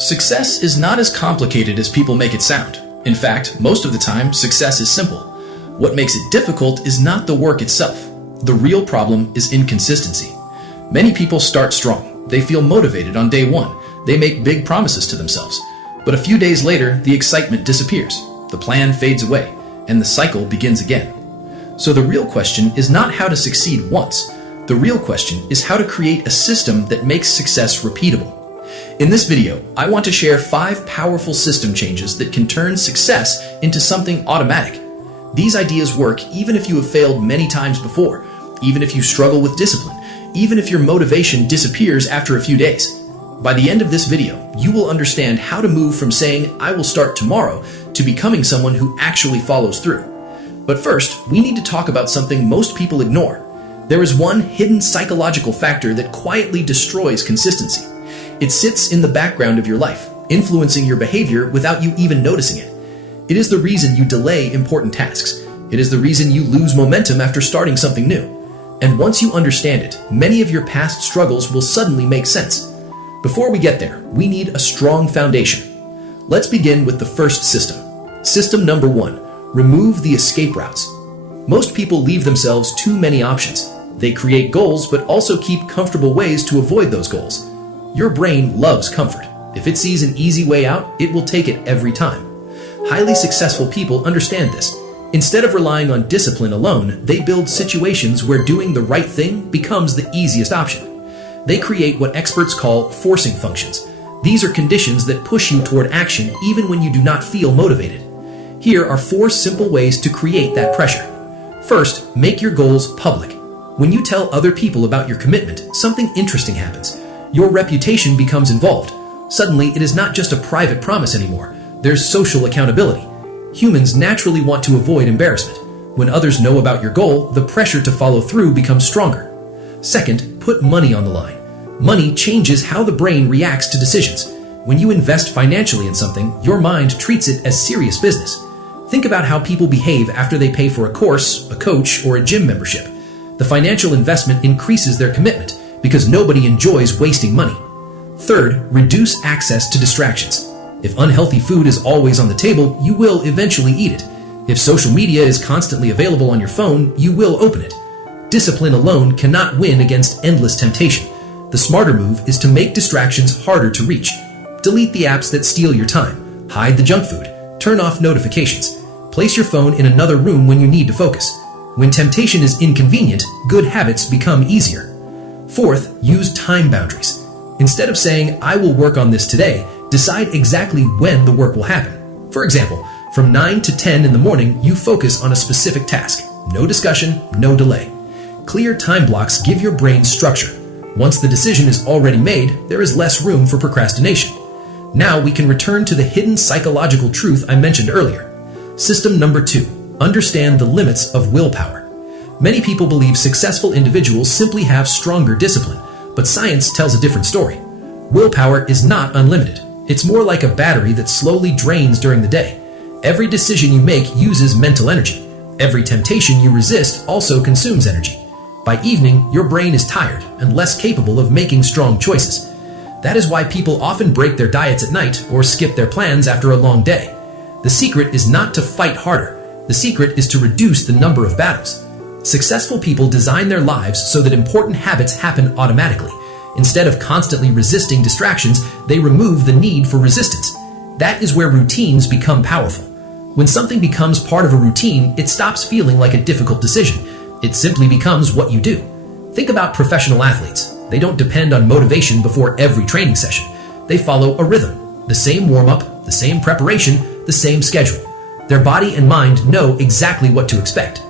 Success is not as complicated as people make it sound. In fact, most of the time, success is simple. What makes it difficult is not the work itself. The real problem is inconsistency. Many people start strong. They feel motivated on day one. They make big promises to themselves. But a few days later, the excitement disappears. The plan fades away, and the cycle begins again. So the real question is not how to succeed once. The real question is how to create a system that makes success repeatable. In this video, I want to share 5 powerful system changes that can turn success into something automatic. These ideas work even if you have failed many times before, even if you struggle with discipline, even if your motivation disappears after a few days. By the end of this video, you will understand how to move from saying, "I will start tomorrow," to becoming someone who actually follows through. But first, we need to talk about something most people ignore. There is one hidden psychological factor that quietly destroys consistency. It sits in the background of your life, influencing your behavior without you even noticing it. It is the reason you delay important tasks. It is the reason you lose momentum after starting something new. And once you understand it, many of your past struggles will suddenly make sense. Before we get there, we need a strong foundation. Let's begin with the first system. System number 1, remove the escape routes. Most people leave themselves too many options. They create goals but also keep comfortable ways to avoid those goals. Your brain loves comfort. If it sees an easy way out, it will take it every time. Highly successful people understand this. Instead of relying on discipline alone, they build situations where doing the right thing becomes the easiest option. They create what experts call forcing functions. These are conditions that push you toward action even when you do not feel motivated. Here are 4 simple ways to create that pressure. First, make your goals public. When you tell other people about your commitment, something interesting happens. Your reputation becomes involved. Suddenly, it is not just a private promise anymore. There's social accountability. Humans naturally want to avoid embarrassment. When others know about your goal, the pressure to follow through becomes stronger. Second, put money on the line. Money changes how the brain reacts to decisions. When you invest financially in something, your mind treats it as serious business. Think about how people behave after they pay for a course, a coach, or a gym membership. The financial investment increases their commitment because nobody enjoys wasting money. Third, reduce access to distractions. If unhealthy food is always on the table, you will eventually eat it. If social media is constantly available on your phone, you will open it. Discipline alone cannot win against endless temptation. The smarter move is to make distractions harder to reach. Delete the apps that steal your time. Hide the junk food. Turn off notifications. Place your phone in another room when you need to focus. When temptation is inconvenient, good habits become easier. Fourth, use time boundaries. Instead of saying, "I will work on this today," decide exactly when the work will happen. For example, from 9 to 10 in the morning, you focus on a specific task. No discussion, no delay. Clear time blocks give your brain structure. Once the decision is already made, there is less room for procrastination. Now we can return to the hidden psychological truth I mentioned earlier. System number 2, understand the limits of willpower. Many people believe successful individuals simply have stronger discipline, but science tells a different story. Willpower is not unlimited. It's more like a battery that slowly drains during the day. Every decision you make uses mental energy. Every temptation you resist also consumes energy. By evening, your brain is tired and less capable of making strong choices. That is why people often break their diets at night or skip their plans after a long day. The secret is not to fight harder. The secret is to reduce the number of battles. Successful people design their lives so that important habits happen automatically. Instead of constantly resisting distractions, they remove the need for resistance. That is where routines become powerful. When something becomes part of a routine, it stops feeling like a difficult decision. It simply becomes what you do. Think about professional athletes. They don't depend on motivation before every training session. They follow a rhythm, the same warm-up, the same preparation, the same schedule. Their body and mind know exactly what to expect.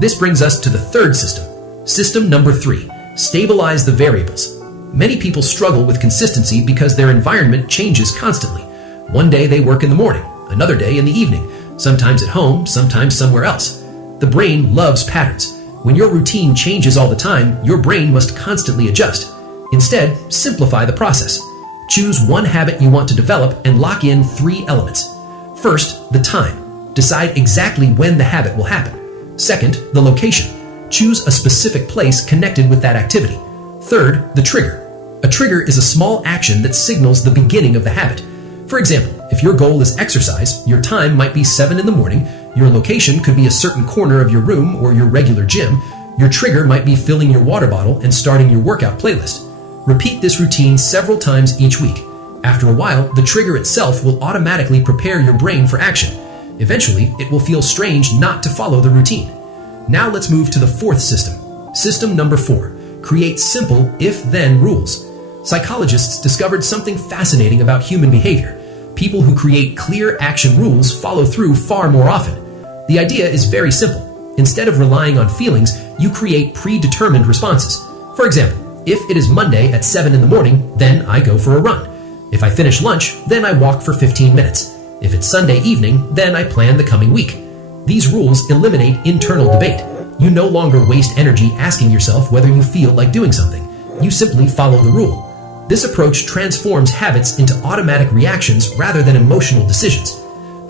This brings us to the third system. System number 3, stabilize the variables. Many people struggle with consistency because their environment changes constantly. One day they work in the morning, another day in the evening, sometimes at home, sometimes somewhere else. The brain loves patterns. When your routine changes all the time, your brain must constantly adjust. Instead, simplify the process. Choose one habit you want to develop and lock in 3 elements. First, the time. Decide exactly when the habit will happen. Second, the location. Choose a specific place connected with that activity. Third, the trigger. A trigger is a small action that signals the beginning of the habit. For example, if your goal is exercise, your time might be 7 in the morning, your location could be a certain corner of your room or your regular gym, your trigger might be filling your water bottle and starting your workout playlist. Repeat this routine several times each week. After a while, the trigger itself will automatically prepare your brain for action. Eventually, it will feel strange not to follow the routine. Now let's move to the fourth system. System number 4. Create simple if-then rules. Psychologists discovered something fascinating about human behavior. People who create clear action rules follow through far more often. The idea is very simple. Instead of relying on feelings, you create predetermined responses. For example, if it is Monday at 7 in the morning, then I go for a run. If I finish lunch, then I walk for 15 minutes. If it's Sunday evening, then I plan the coming week. These rules eliminate internal debate. You no longer waste energy asking yourself whether you feel like doing something. You simply follow the rule. This approach transforms habits into automatic reactions rather than emotional decisions.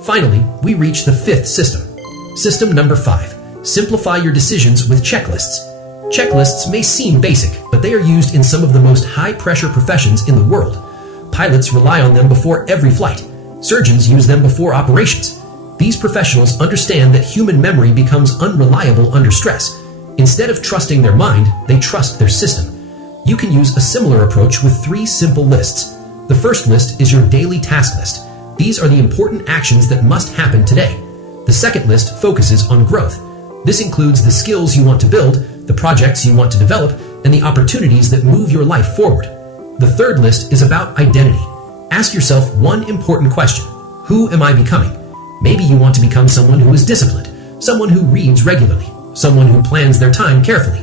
Finally, we reach the fifth system. System number 5. Simplify your decisions with checklists. Checklists may seem basic, but they are used in some of the most high-pressure professions in the world. Pilots rely on them before every flight. Surgeons use them before operations. These professionals understand that human memory becomes unreliable under stress. Instead of trusting their mind, they trust their system. You can use a similar approach with 3 simple lists. The first list is your daily task list. These are the important actions that must happen today. The second list focuses on growth. This includes the skills you want to build, the projects you want to develop, and the opportunities that move your life forward. The third list is about identity. Ask yourself one important question. Who am I becoming? Maybe you want to become someone who is disciplined, someone who reads regularly, someone who plans their time carefully.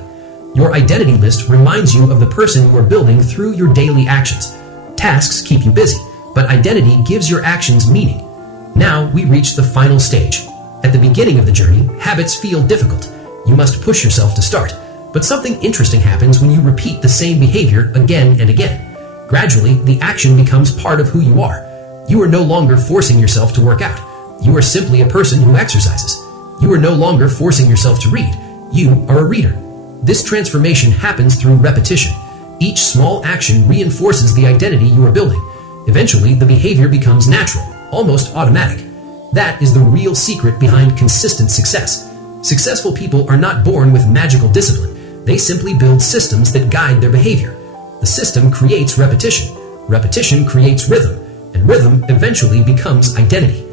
Your identity list reminds you of the person you are building through your daily actions. Tasks keep you busy, but identity gives your actions meaning. Now we reach the final stage. At the beginning of the journey, habits feel difficult. You must push yourself to start. But something interesting happens when you repeat the same behavior again and again. Gradually, the action becomes part of who you are. You are no longer forcing yourself to work out. You are simply a person who exercises. You are no longer forcing yourself to read. You are a reader. This transformation happens through repetition. Each small action reinforces the identity you are building. Eventually, the behavior becomes natural, almost automatic. That is the real secret behind consistent success. Successful people are not born with magical discipline. They simply build systems that guide their behavior. The system creates repetition. Repetition creates rhythm, and rhythm eventually becomes identity.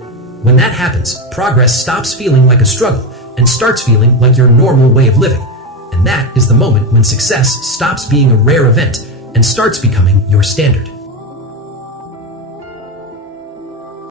When that happens, progress stops feeling like a struggle and starts feeling like your normal way of living. And that is the moment when success stops being a rare event and starts becoming your standard.